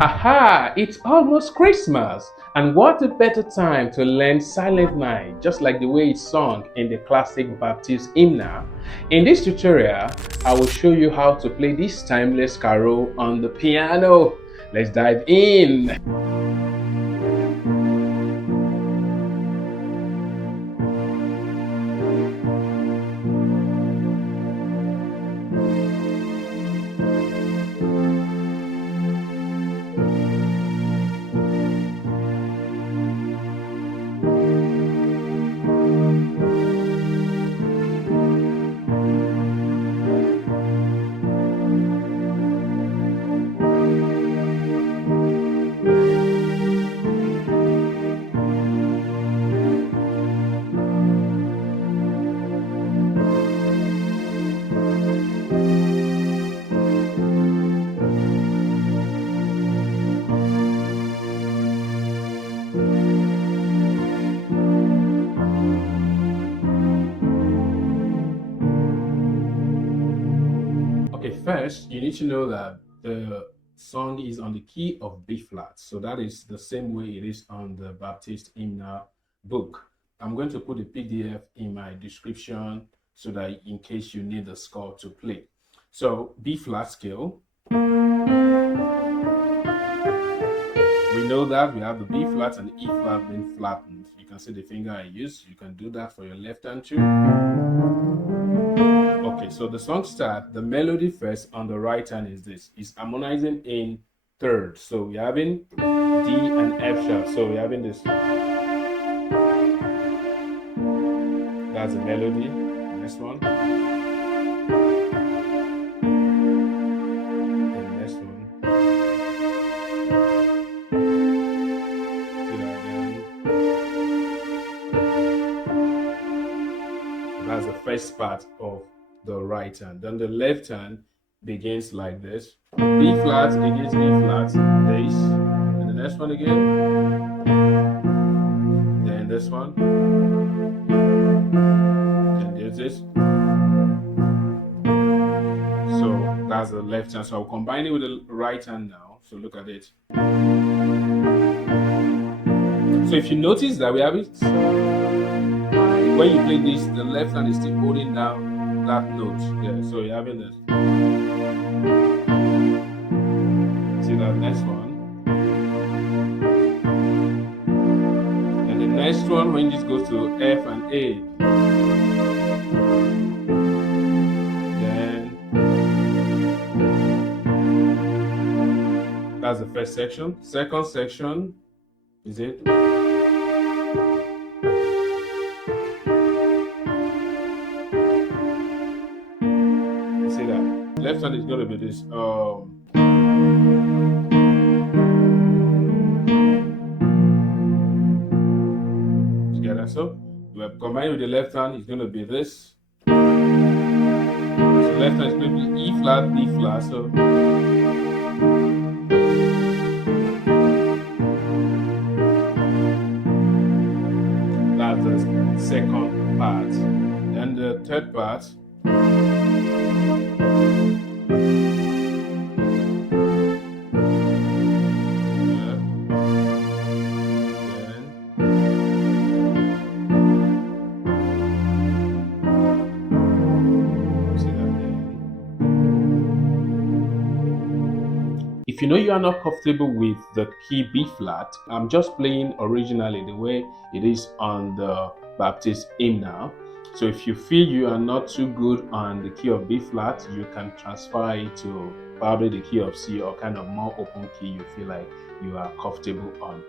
Aha! It's almost Christmas! And what a better time to learn Silent Night, just like the way it's sung in the classic Baptist Hymnal. In this tutorial, I will show you how to play this timeless carol on the piano. Let's dive in! Okay, first you need to know that the song is on the key of B flat. So that is the same way it is on the Baptist Hymnal book. I'm going to put the PDF in my description so that in case you need the score to play. So B flat scale. We know that we have the B flat and the E flat being flattened. You can see the finger I use. You can do that for your left hand too. Okay, so the song start, the melody first on the right hand is this. It's harmonizing in third. So we're having D and F sharp. So we're having this. That's the melody. Next one. And the next one. See that again. That's the first part of the right hand. Then the left hand begins like this. B flat against B flat, this. And the next one again. Then this one. Then there's this. So that's the left hand. So I'll combine it with the right hand now. So look at it. So if you notice that we have it, when you play this, the left hand is still holding down that note. Yeah, so you're having this. See that next one. And the next one, when this goes to F and A. Then that's the first section. Second section is it. Left hand is going to be this. Together. So we're combining with the left hand, it's going to be this. So left hand is going to be E flat, B flat. So that's the second part. Then the third part. If you know you are not comfortable with the key B flat, I'm just playing originally the way it is on the Baptist Hymnal. So if you feel you are not too good on the key of B flat, you can transfer it to probably the key of C or kind of more open key you feel like you are comfortable on.